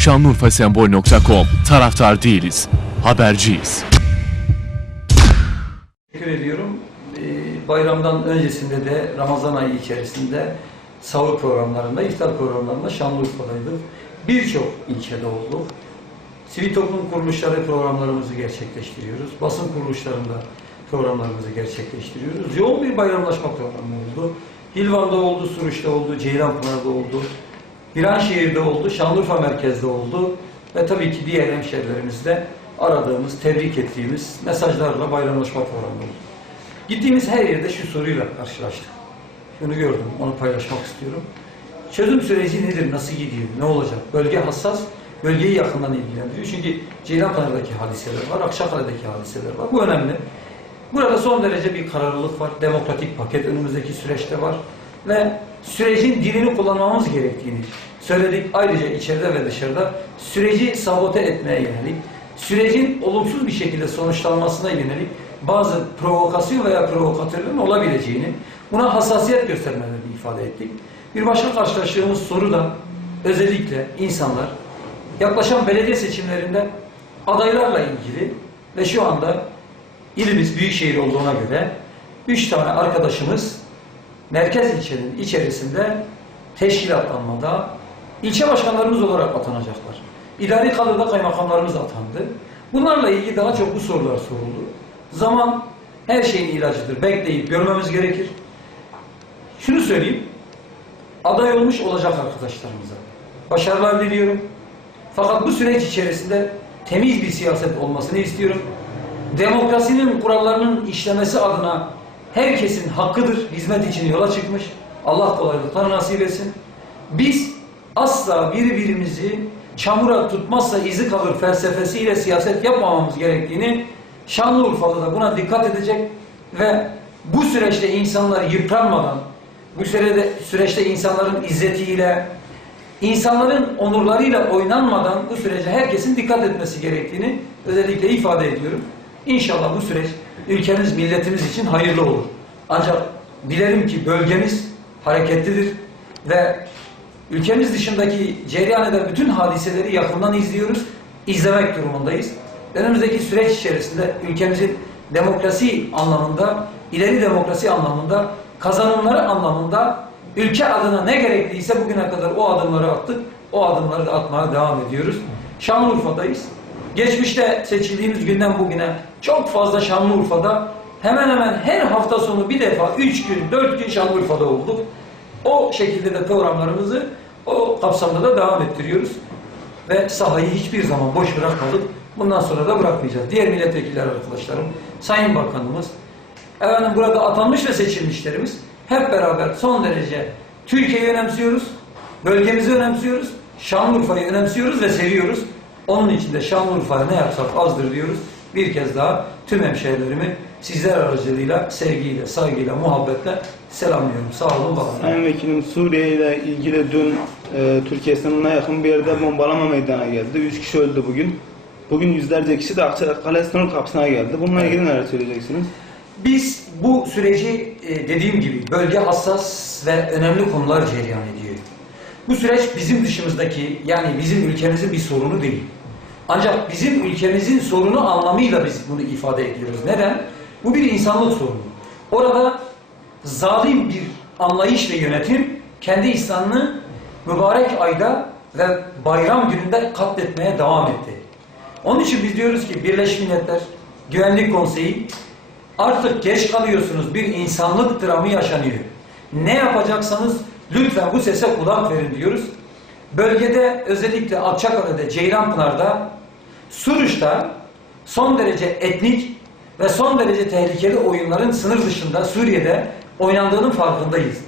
Şanlıurfasembol.com Taraftar değiliz, haberciyiz. Teşekkür ediyorum. Ee, Bayramdan öncesinde de Ramazan ayı içerisinde sahur programlarında, iftar programlarında Şanlıurfa'daydık. Birçok ilçede olduk. Sivil toplum kuruluşları programlarımızı gerçekleştiriyoruz. Basın kuruluşlarında programlarımızı gerçekleştiriyoruz. Yoğun bir bayramlaşma programı oldu. Hilvan'da oldu, Suruç'ta oldu, Ceylanpınar'da oldu. Viranşehir'de oldu, Şanlıurfa merkezde oldu ve tabii ki diğer hemşehrilerimizde aradığımız, tebrik ettiğimiz mesajlarla bayramlaşma programı oldu. Gittiğimiz her yerde şu soruyla karşılaştık. Şunu gördüm, onu paylaşmak istiyorum. Çözüm süreci nedir, nasıl gidiyor, ne olacak? Bölge hassas, bölgeyi yakından ilgilendiriyor. Çünkü Ceylanpınar'daki hadiseler var, Akçakale'deki hadiseler var. Bu önemli. Burada son derece bir kararlılık var. Demokratik paket önümüzdeki süreçte var. Ve sürecin dilini kullanmamız gerektiğini söyledik. Ayrıca içeride ve dışarıda süreci sabote etmeye yönelik, sürecin olumsuz bir şekilde sonuçlanmasına yönelik bazı provokasyon veya provokatörlerin olabileceğini, buna hassasiyet göstermelerini ifade ettik. Bir başka karşılaştığımız soru da özellikle insanlar yaklaşan belediye seçimlerinde adaylarla ilgili ve şu anda ilimiz büyükşehir olduğuna göre üç tane arkadaşımız merkez ilçenin içerisinde teşkilatlanmada ilçe başkanlarımız olarak atanacaklar. İdari kadroda kaymakamlarımız atandı. Bunlarla ilgili daha çok bu sorular soruldu. Zaman her şeyin ilacıdır. Bekleyip görmemiz gerekir. Şunu söyleyeyim. Aday olmuş olacak arkadaşlarımıza. Başarılar diliyorum. Fakat bu süreç içerisinde temiz bir siyaset olmasını istiyorum. Demokrasinin kurallarının işlemesi adına herkesin hakkıdır. Hizmet için yola çıkmış. Allah kolaylıklar nasip etsin. Biz asla birbirimizi çamura tutmazsa izi kalır felsefesiyle siyaset yapmamamız gerektiğini Şanlıurfa'da da buna dikkat edecek ve bu süreçte insanlar yıpranmadan, bu sürede, süreçte insanların izzetiyle, insanların onurlarıyla oynanmadan bu sürece herkesin dikkat etmesi gerektiğini özellikle ifade ediyorum. İnşallah bu süreç ülkemiz, milletimiz için hayırlı olur. Ancak dilerim ki bölgemiz hareketlidir ve ülkemiz dışındaki cereyan eden bütün hadiseleri yakından izliyoruz, izlemek durumundayız. Önümüzdeki süreç içerisinde ülkemizin demokrasi anlamında, ileri demokrasi anlamında, kazanımları anlamında ülke adına ne gerekliyse bugüne kadar o adımları attık, o adımları da atmaya devam ediyoruz. Şanlıurfa'dayız. Geçmişte seçildiğimiz günden bugüne çok fazla Şanlıurfa'da hemen hemen her hafta sonu bir defa, üç gün, dört gün Şanlıurfa'da olduk. O şekilde de programlarımızı o kapsamda da devam ettiriyoruz. Ve sahayı hiçbir zaman boş bırakmadık. Bundan sonra da bırakmayacağız. Diğer milletvekiller arkadaşlarım, Sayın Bakanımız, efendim burada atanmış ve seçilmişlerimiz hep beraber son derece Türkiye'yi önemsiyoruz, bölgemizi önemsiyoruz, Şanlıurfa'yı önemsiyoruz ve seviyoruz. Onun için de Şanlıurfa'ya ne yapsak azdır diyoruz. Bir kez daha tüm hemşehrilerimi sizler aracılığıyla sevgiyle, saygıyla, muhabbetle selamlıyorum. Sağ olun, var olun. Sayın Vekilim Suriye ile ilgili dün e, Türkiye sınırına yakın bir yerde bombalama meydana geldi. Üç kişi öldü bugün. Bugün yüzlerce kişi de Akçakale sınır kapısına geldi. Bununla ilgili neler söyleyeceksiniz? Biz bu süreci e, dediğim gibi bölge hassas ve önemli konular cereyan ediyor. Bu süreç bizim dışımızdaki yani bizim ülkemizin bir sorunu değil. Ancak bizim ülkemizin sorunu anlamıyla biz bunu ifade ediyoruz. Neden? Bu bir insanlık sorunu. Orada zalim bir anlayış ve yönetim kendi insanını mübarek ayda ve bayram gününde katletmeye devam etti. Onun için biz diyoruz ki Birleşmiş Milletler Güvenlik Konseyi Artık geç kalıyorsunuz. Bir insanlık dramı yaşanıyor. Ne yapacaksanız lütfen bu sese kulak verin diyoruz. Bölgede özellikle Akçakale'de, Ceylanpınar'da, Suruç'ta son derece etnik ve son derece tehlikeli oyunların sınır dışında Suriye'de oynandığının farkındayız.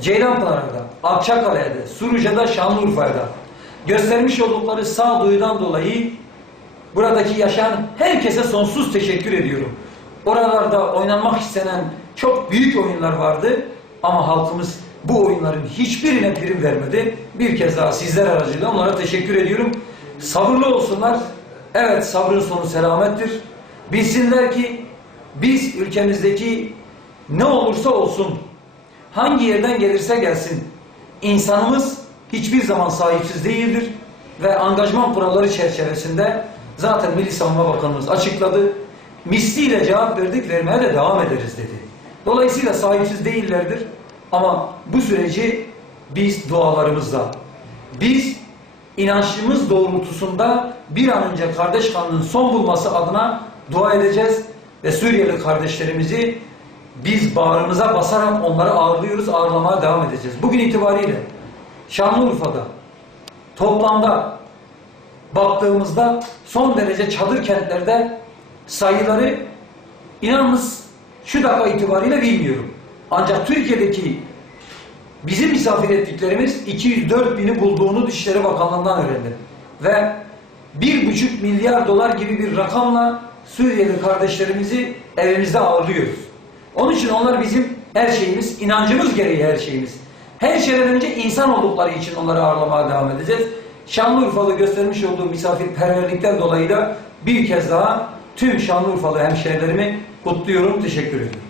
Ceylanpınar'da, Akçakale'de, Suruç'ta, Şanlıurfa'da göstermiş oldukları sağduyudan dolayı buradaki yaşayan herkese sonsuz teşekkür ediyorum. Oralarda oynanmak istenen çok büyük oyunlar vardı ama halkımız bu oyunların hiçbirine prim vermedi. Bir kez daha sizler aracılığıyla onlara teşekkür ediyorum. Sabırlı olsunlar. Evet sabrın sonu selamettir. Bilsinler ki biz ülkemizdeki ne olursa olsun hangi yerden gelirse gelsin insanımız hiçbir zaman sahipsiz değildir. ve angajman kuralları çerçevesinde zaten Milli Savunma Bakanımız açıkladı. Misliyle cevap verdik, vermeye de devam ederiz dedi. Dolayısıyla sahipsiz değillerdir ama bu süreci biz dualarımızla, biz inançımız doğrultusunda bir an önce kardeş kanının son bulması adına dua edeceğiz ve Suriyeli kardeşlerimizi biz bağrımıza basarak onları ağırlıyoruz, ağırlamaya devam edeceğiz. Bugün itibariyle Şanlıurfa'da toplamda baktığımızda son derece çadır kentlerde sayıları inanınız şu dakika itibariyle bilmiyorum. Ancak Türkiye'deki bizim misafir ettiklerimiz 204 bini bulduğunu Dışişleri Bakanlığı'ndan öğrendim. Ve 1,5 milyar dolar gibi bir rakamla Suriyeli kardeşlerimizi evimizde ağırlıyoruz. Onun için onlar bizim her şeyimiz, inancımız gereği her şeyimiz. Her şeyden önce insan oldukları için onları ağırlamaya devam edeceğiz. Şanlıurfa'da göstermiş olduğu misafirperverlikten dolayı da bir kez daha tüm Şanlıurfalı hemşehrilerimi kutluyorum, teşekkür ediyorum.